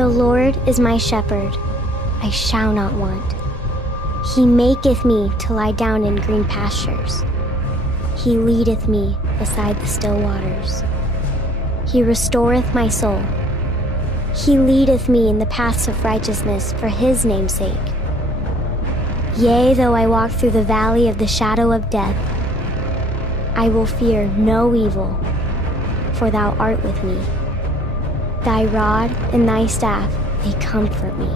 The Lord is my shepherd, I shall not want. He maketh me to lie down in green pastures. He leadeth me beside the still waters. He restoreth my soul. He leadeth me in the paths of righteousness for his name's sake. Yea, though I walk through the valley of the shadow of death, I will fear no evil, for thou art with me. Thy rod and thy staff, they comfort me.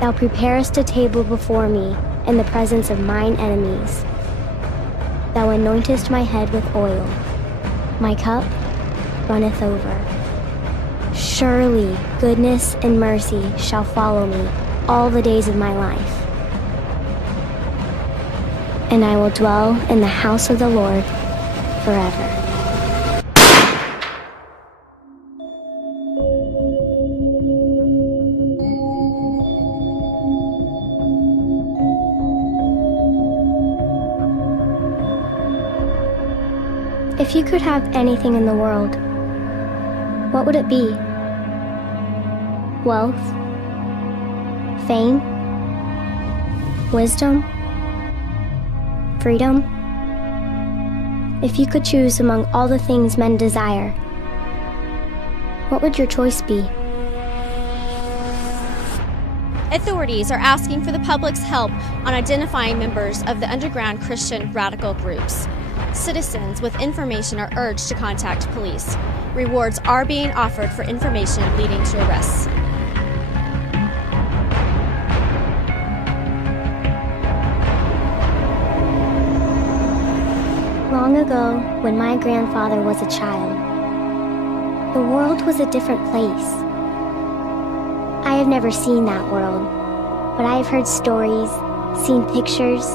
Thou preparest a table before me in the presence of mine enemies. Thou anointest my head with oil. My cup runneth over. Surely goodness and mercy shall follow me all the days of my life. And I will dwell in the house of the Lord forever. If you could have anything in the world, what would it be? Wealth? Fame? Wisdom? Freedom? If you could choose among all the things men desire, what would your choice be? Authorities are asking for the public's help on identifying members of the underground Christian radical groups. Citizens with information are urged to contact police. Rewards are being offered for information leading to arrests. Long ago, when my grandfather was a child, the world was a different place. I have never seen that world, but I have heard stories, seen pictures,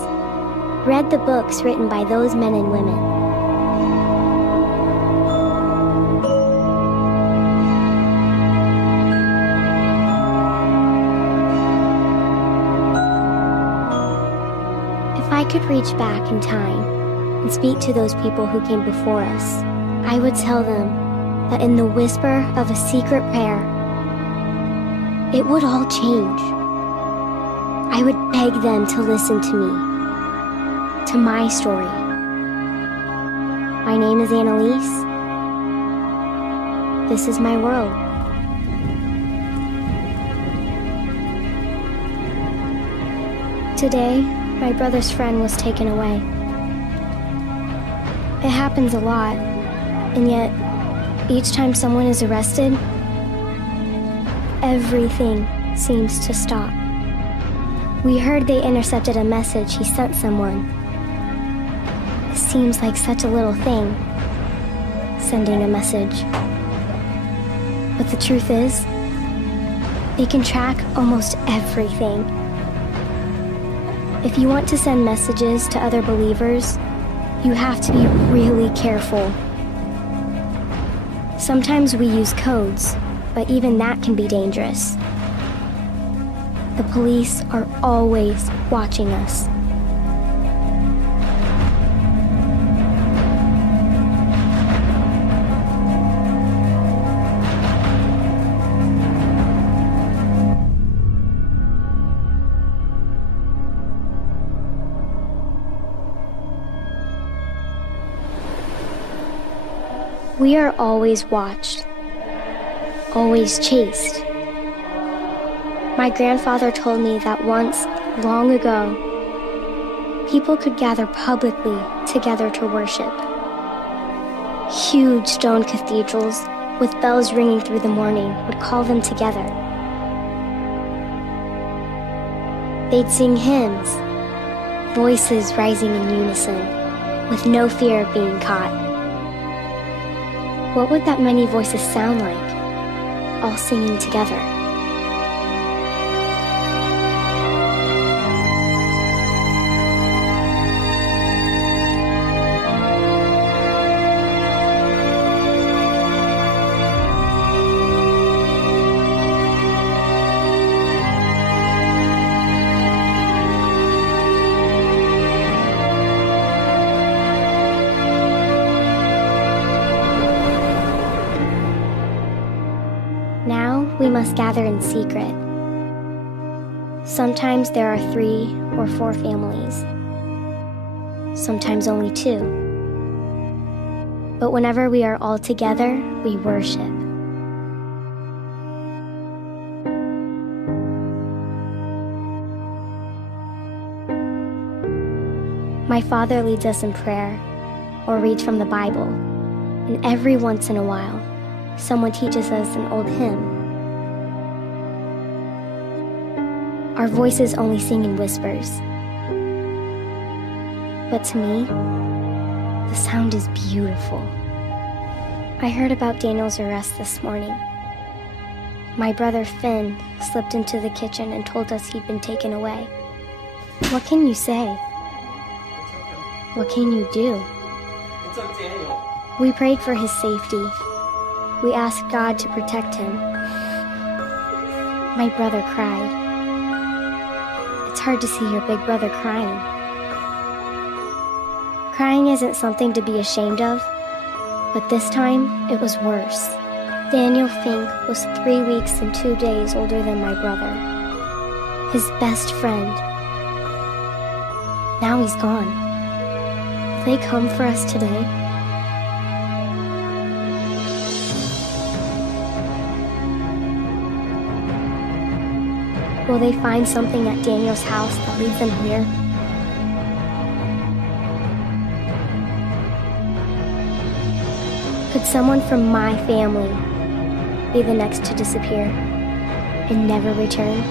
read the books written by those men and women. If I could reach back in time and speak to those people who came before us, I would tell them that in the whisper of a secret prayer, it would all change. I would beg them to listen to me, to my story. My name is Annalise. This is my world. Today, my brother's friend was taken away. It happens a lot, and yet, each time someone is arrested, everything seems to stop. We heard they intercepted a message he sent someone. It seems like such a little thing, sending a message. But the truth is, they can track almost everything. If you want to send messages to other believers, you have to be really careful. Sometimes we use codes, but even that can be dangerous. The police are always watching us. We are always watched, always chased. My grandfather told me that once, long ago, people could gather publicly together to worship. Huge stone cathedrals with bells ringing through the morning would call them together. They'd sing hymns, voices rising in unison, with no fear of being caught. What would that many voices sound like, all singing together? Now we must gather in secret. Sometimes there are 3 or 4 families. Sometimes only 2. But whenever we are all together, we worship. My father leads us in prayer or reads from the Bible, and every once in a while, someone teaches us an old hymn. Our voices only sing in whispers, but to me, the sound is beautiful. I heard about Daniel's arrest this morning. My brother Finn slipped into the kitchen and told us he'd been taken away. What can you say? What can you do? It's on Daniel. We prayed for his safety. We asked God to protect him. My brother cried. It's hard to see your big brother crying. Crying isn't something to be ashamed of, but this time it was worse. Daniel Fink was 3 weeks and 2 days older than my brother, his best friend. Now he's gone. Will they come for us today? Will they find something at Daniel's house that leads them here? Could someone from my family be the next to disappear and never return?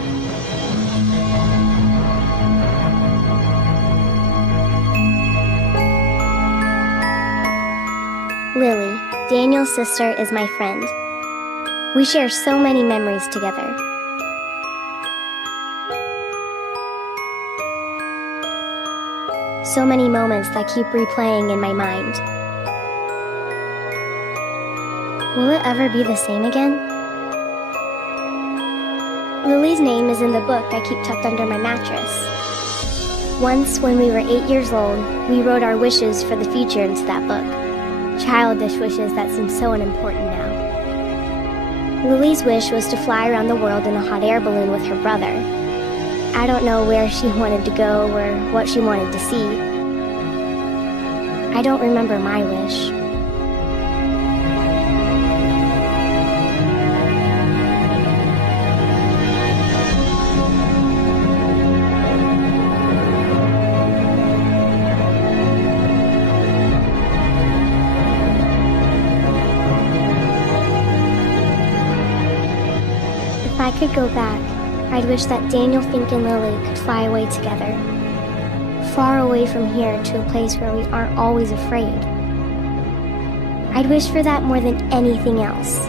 Lily, Daniel's sister, is my friend. We share so many memories together. So many moments that keep replaying in my mind. Will it ever be the same again? Lily's name is in the book I keep tucked under my mattress. Once, when we were 8 years old, we wrote our wishes for the future into that book. Childish wishes that seem so unimportant now. Lily's wish was to fly around the world in a hot air balloon with her brother. I don't know where she wanted to go or what she wanted to see. I don't remember my wish. If I could go back, I'd wish that Daniel, Fink, and Lily could fly away together, far away from here to a place where we aren't always afraid. I'd wish for that more than anything else.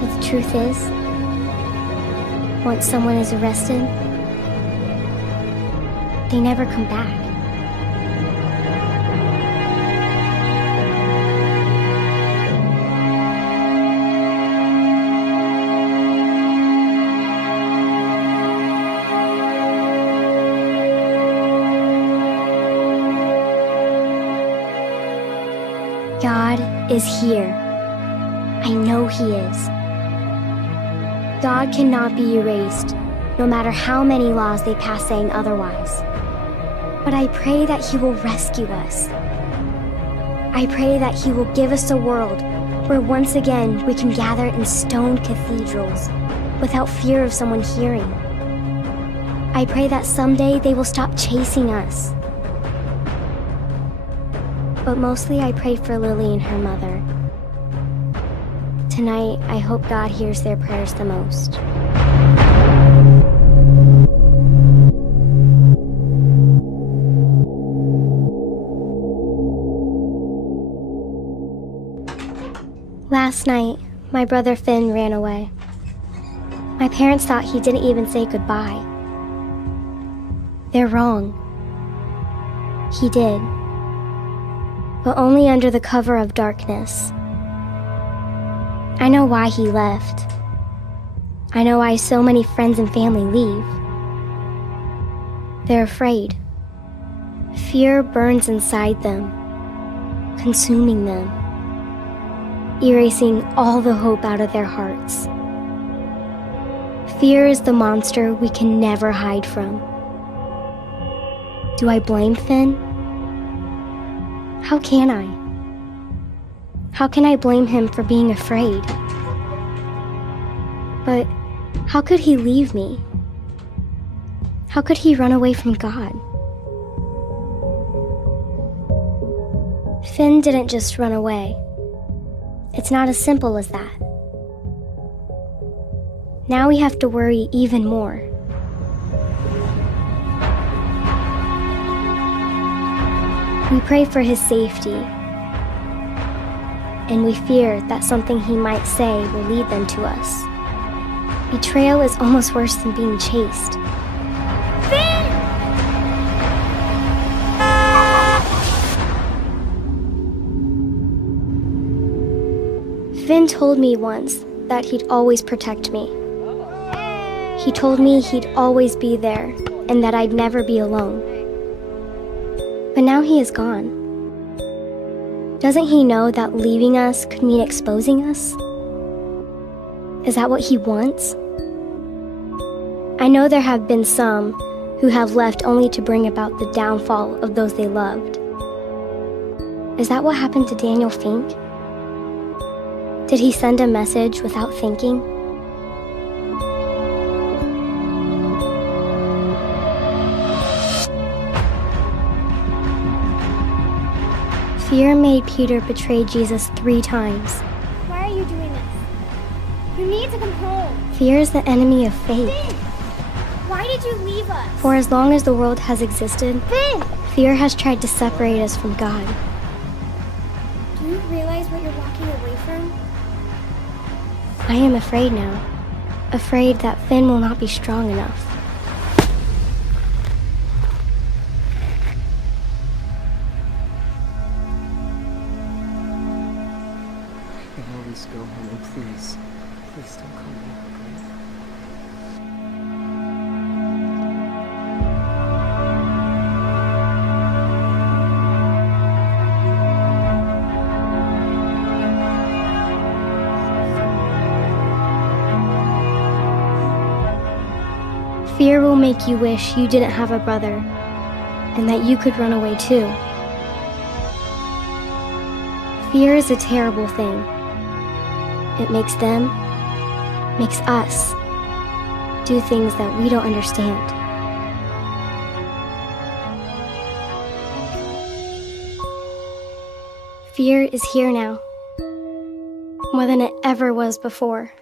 But the truth is, once someone is arrested, they never come back. God is here. I know He is. God cannot be erased, no matter how many laws they pass saying otherwise. But I pray that He will rescue us. I pray that He will give us a world where once again we can gather in stone cathedrals without fear of someone hearing. I pray that someday they will stop chasing us. But mostly I pray for Lily and her mother. Tonight, I hope God hears their prayers the most. Last night, my brother Finn ran away. My parents thought he didn't even say goodbye. They're wrong. He did. But only under the cover of darkness. I know why he left. I know why so many friends and family leave. They're afraid. Fear burns inside them, consuming them. erasing all the hope out of their hearts. Fear is the monster we can never hide from. Do I blame Finn? How can I? How can I blame him for being afraid? But how could he leave me? How could he run away from God? Finn didn't just run away. It's not as simple as that. Now we have to worry even more. We pray for his safety, and we fear that something he might say will lead them to us. Betrayal is almost worse than being chased. Finn! Finn told me once that he'd always protect me. He told me he'd always be there and that I'd never be alone. But now he is gone. Doesn't he know that leaving us could mean exposing us? Is that what he wants? I know there have been some who have left only to bring about the downfall of those they loved. Is that what happened to Daniel Fink? Did he send a message without thinking? Fear made Peter betray Jesus 3 times. Why are you doing this? You need to come home. Fear is the enemy of faith. Finn! Why did you leave us? For as long as the world has existed, Finn! fear has tried to separate us from God. Do you realize what you're walking away from? I am afraid now. Afraid that Finn will not be strong enough. I can always go home, and please don't come back, okay? Fear will make you wish you didn't have a brother, and that you could run away too. Fear is a terrible thing. It makes them, makes us, do things that we don't understand. Fear is here now, more than it ever was before.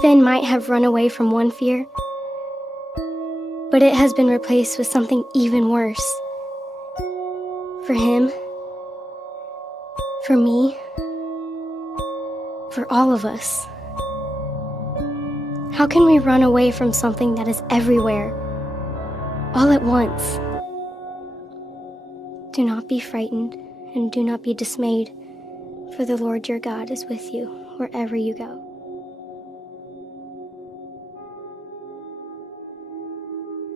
Finn might have run away from one fear, but it has been replaced with something even worse. For him, for me, for all of us. How can we run away from something that is everywhere, all at once? Do not be frightened and do not be dismayed, for the Lord your God is with you wherever you go.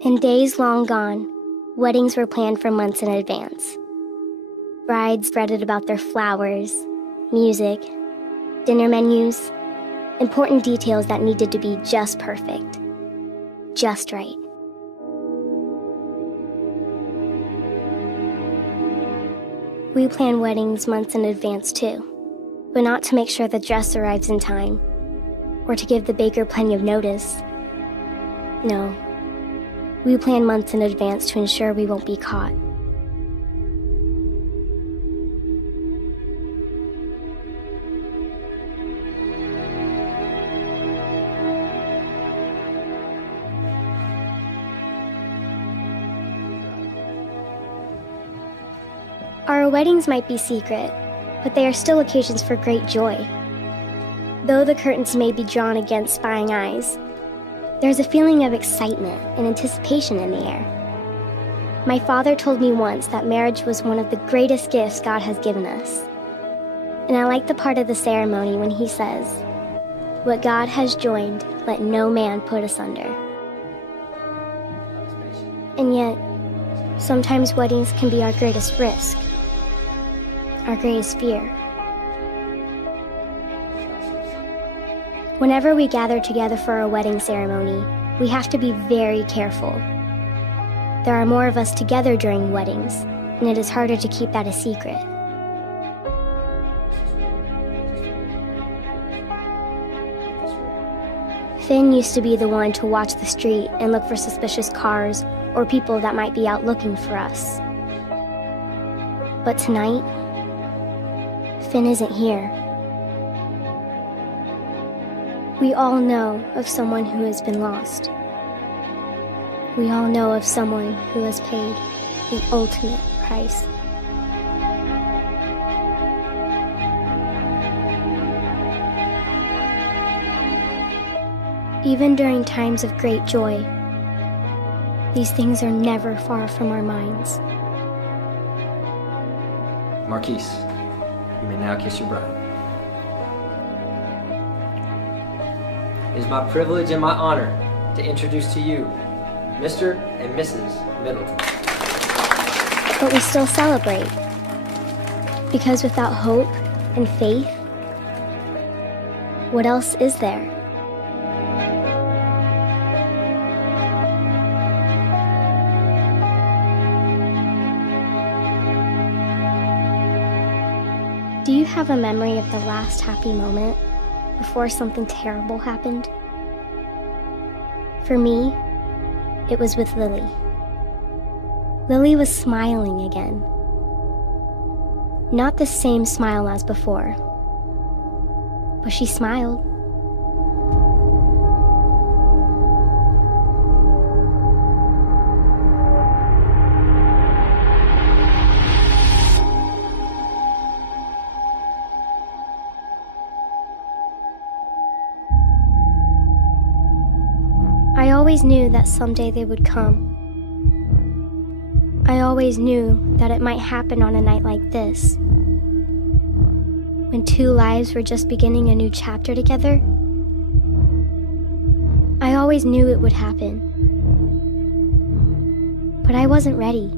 In days long gone, weddings were planned for months in advance. Brides fretted about their flowers, music, dinner menus, important details that needed to be just perfect, just right. We plan weddings months in advance too, but not to make sure the dress arrives in time, or to give the baker plenty of notice. No. We plan months in advance to ensure we won't be caught. Our weddings might be secret, but they are still occasions for great joy. Though the curtains may be drawn against spying eyes, there's a feeling of excitement and anticipation in the air. My father told me once that marriage was one of the greatest gifts God has given us. And I like the part of the ceremony when he says, "What God has joined, let no man put asunder." And yet, sometimes weddings can be our greatest risk, our greatest fear. Whenever we gather together for a wedding ceremony, we have to be very careful. There are more of us together during weddings, and it is harder to keep that a secret. Finn used to be the one to watch the street and look for suspicious cars or people that might be out looking for us. But tonight, Finn isn't here. We all know of someone who has been lost. We all know of someone who has paid the ultimate price. Even during times of great joy, these things are never far from our minds. Marquise, you may now kiss your bride. It is my privilege and my honor to introduce to you Mr. and Mrs. Middleton. But we still celebrate, because without hope and faith, what else is there? Do you have a memory of the last happy moment before something terrible happened? For me, it was with Lily. Lily was smiling again. Not the same smile as before, but she smiled. I always knew that someday they would come. I always knew that it might happen on a night like this, when two lives were just beginning a new chapter together. I always knew it would happen, but I wasn't ready.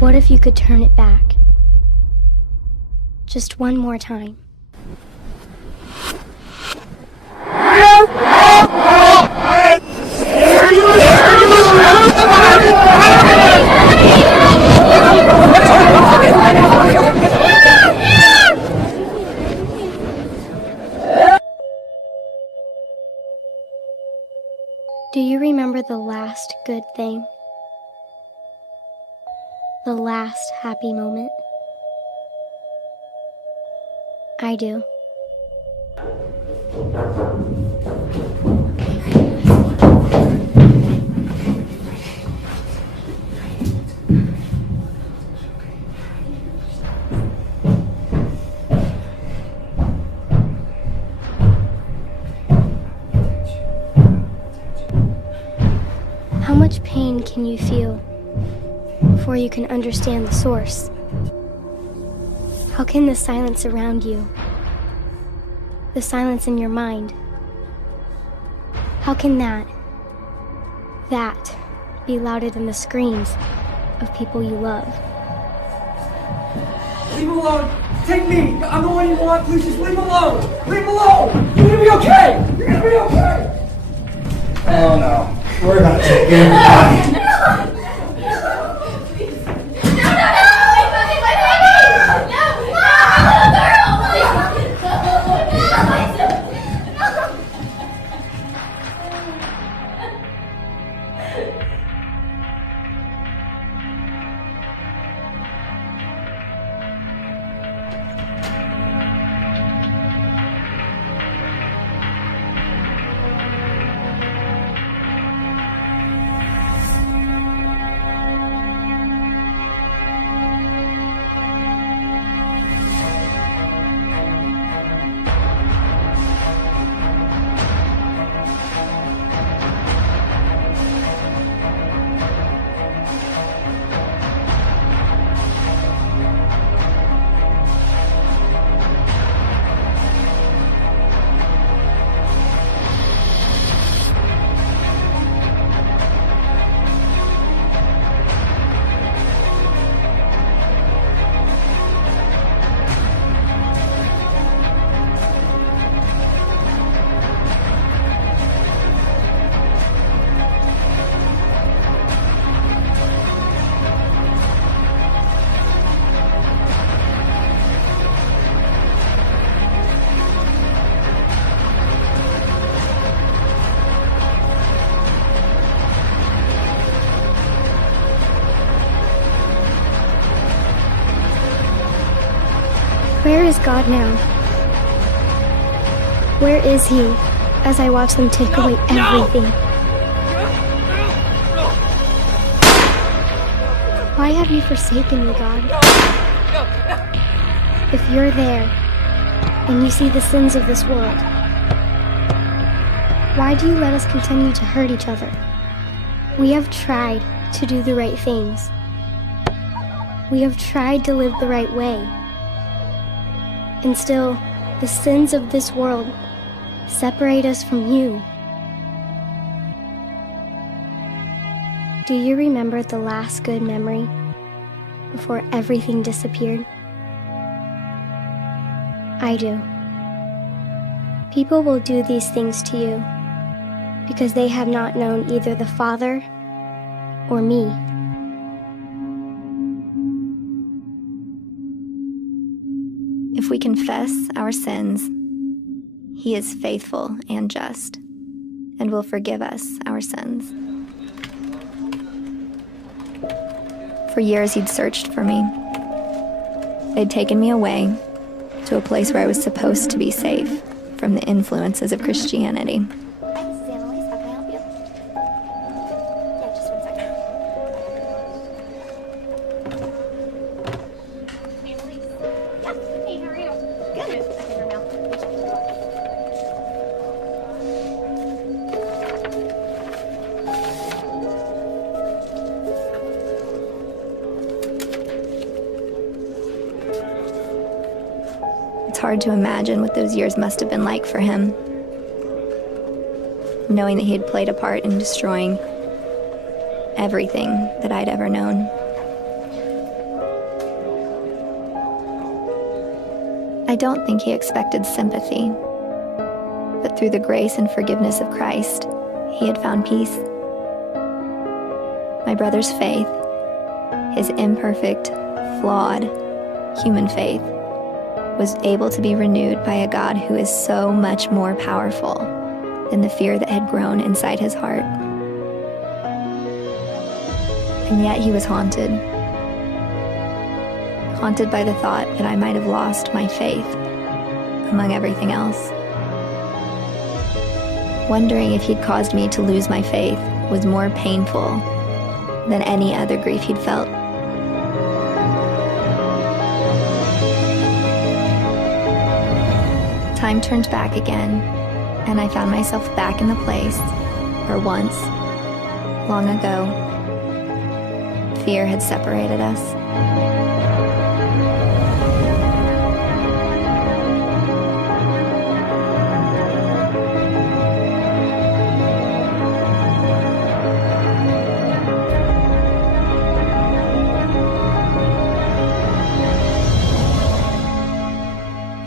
What if you could turn it back? Just one more time. Do you remember the last good thing? The last happy moment? I do. How much pain can you feel before you can understand the source? How can the silence around you, the silence in your mind, how can that be louder than the screams of people you love? Leave him alone! Take me! I'm the one you want! Please just leave him alone! Leave him alone! You're gonna be okay! You're gonna be okay! Oh no. We're gonna take care of it. Where is God now? Where is He as I watch them take away everything? Why have you forsaken me, God? If you're there and you see the sins of this world, why do you let us continue to hurt each other? We have tried to do the right things. We have tried to live the right way. And still, the sins of this world separate us from you. Do you remember the last good memory before everything disappeared? I do. People will do these things to you because they have not known either the Father or me. If we confess our sins, He is faithful and just, and will forgive us our sins. For years He'd searched for me. They'd taken me away to a place where I was supposed to be safe from the influences of Christianity. It's hard to imagine what those years must have been like for him, knowing that he had played a part in destroying everything that I'd ever known. I don't think he expected sympathy, but through the grace and forgiveness of Christ, he had found peace. My brother's faith, his imperfect, flawed, human faith, was able to be renewed by a God who is so much more powerful than the fear that had grown inside his heart. And yet he was haunted by the thought that I might have lost my faith among everything else. Wondering if he'd caused me to lose my faith was more painful than any other grief he'd felt. Time turned back again, and I found myself back in the place where once, long ago, fear had separated us.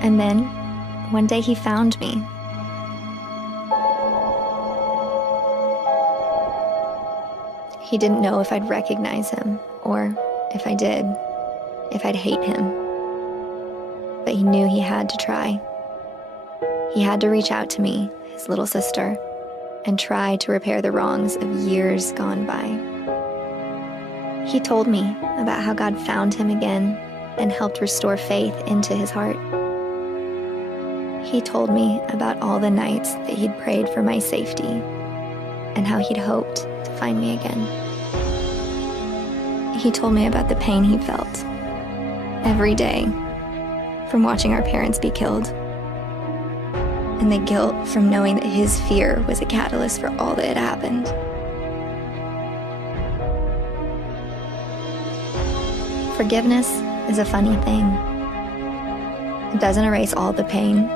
And then, one day he found me. He didn't know if I'd recognize him, or if I did, if I'd hate him. But he knew he had to try. He had to reach out to me, his little sister, and try to repair the wrongs of years gone by. He told me about how God found him again and helped restore faith into his heart. He told me about all the nights that he'd prayed for my safety and how he'd hoped to find me again. He told me about the pain he felt every day from watching our parents be killed, and the guilt from knowing that his fear was a catalyst for all that had happened. Forgiveness is a funny thing. It doesn't erase all the pain,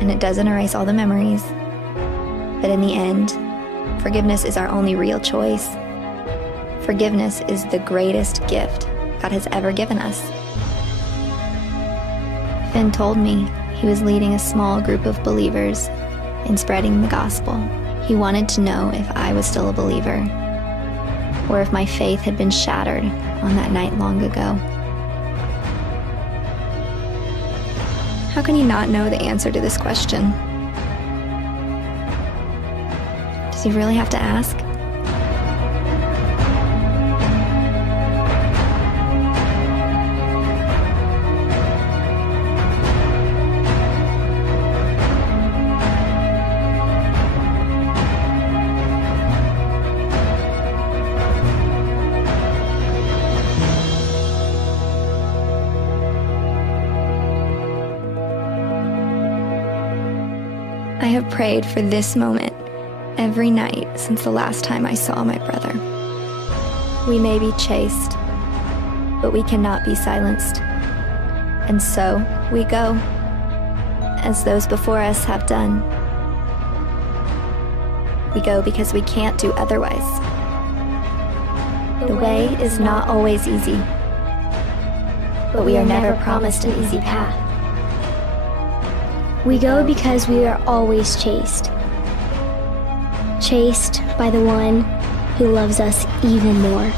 and it doesn't erase all the memories. But in the end, forgiveness is our only real choice. Forgiveness is the greatest gift God has ever given us. Finn told me he was leading a small group of believers in spreading the gospel. He wanted to know if I was still a believer, or if my faith had been shattered on that night long ago. How can he not know the answer to this question? Does he really have to ask? have prayed for this moment every night since the last time I saw my brother. We may be chased, but we cannot be silenced. And so we go, as those before us have done. We go because we can't do otherwise. The way is not always easy, but we are never promised an easy path. We go because we are always chased. Chased by the one who loves us even more.